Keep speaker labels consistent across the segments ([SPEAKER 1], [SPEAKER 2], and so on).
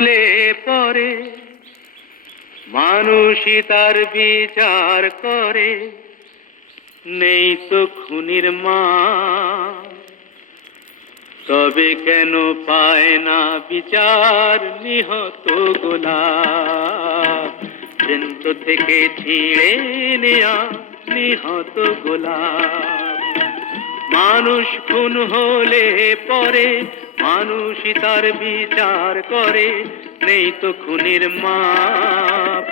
[SPEAKER 1] চলে পরে মানুষই তার বিচার করে নেই তো খুনির মা তবে কেন পায় না বিচার নিহত গোলাপ বৃন্ত থেকে ছিঁড়ে নেয়া নিহত গোলাপ মানুষ খুন হলে পরে মানুষই তার বিচার করে নেই তো খুনির মাপ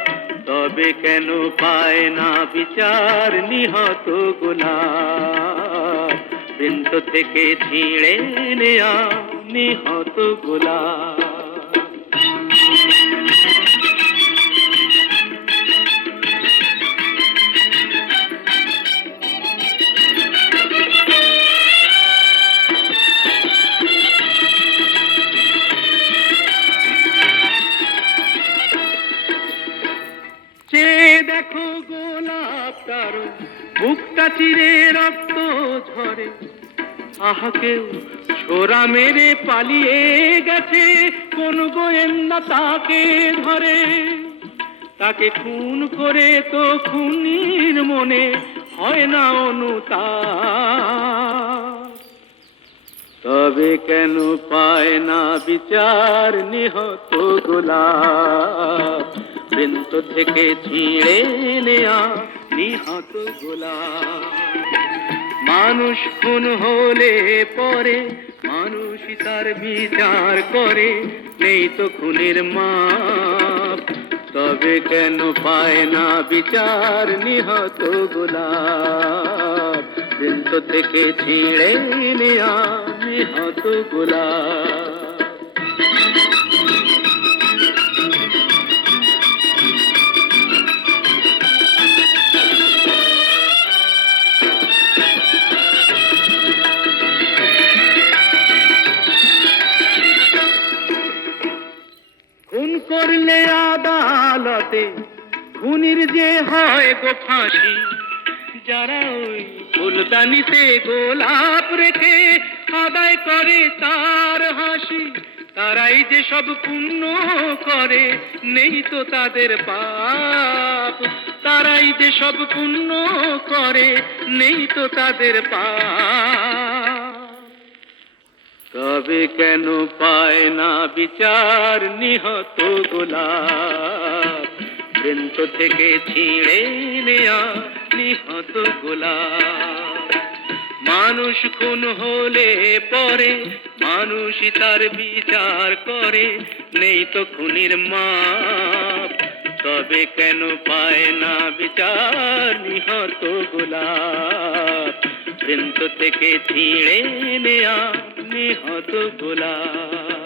[SPEAKER 1] তবে কেন পায় না বিচার নিহত গোলাপ বৃন্দ থেকে ছিঁড়ে নেয়া নিহত গোলাপ
[SPEAKER 2] দেখো গোলাপ তার বুকটা চিরে রক্ত ঝরে আহাকেও ছোরা মেরে পালিয়ে গেছে কোন গোয়েন্দা তাকে ধরে তাকে খুন করে তো খুনির মনে হয় না অনুতা
[SPEAKER 1] তবে কেন পায় না বিচার নিহত গোলা বৃন্ত থেকে ছিঁড়ে নেয়া নিহত গোলা মানুষ খুন হলে পরে মানুষ তার বিচার করে নেই তো খুনের মা তবে কেন পায় না বিচার নিহত গোলা বৃন্ত থেকে ছিঁড়ে নেয়া নিহত গোলা
[SPEAKER 2] করলে আদালতে খুনির যে হয় গো ফাঁসি যারা ওই ফুলদানিতে গোলাপ রেখে আদায় করে তার হাসি তারাই যে সব পুণ্য করে নেই তো তাদের পাপ তারাই যে সব পুণ্য করে নেই তো তাদের পাপ
[SPEAKER 1] তবে কেন পায় না বিচার নিহত গোলাপ বৃন্ত থেকে ছিঁড়ে নেয়া নিহত গোলাপ মানুষ খুন হলে পরে মানুষ তার বিচার করে নেই তো খুনির মা তবে কেন পায় না বিচার নিহত গোলাপ বৃন্দ থেকে ছিঁড়ে নেয়া নিহত গোলাপ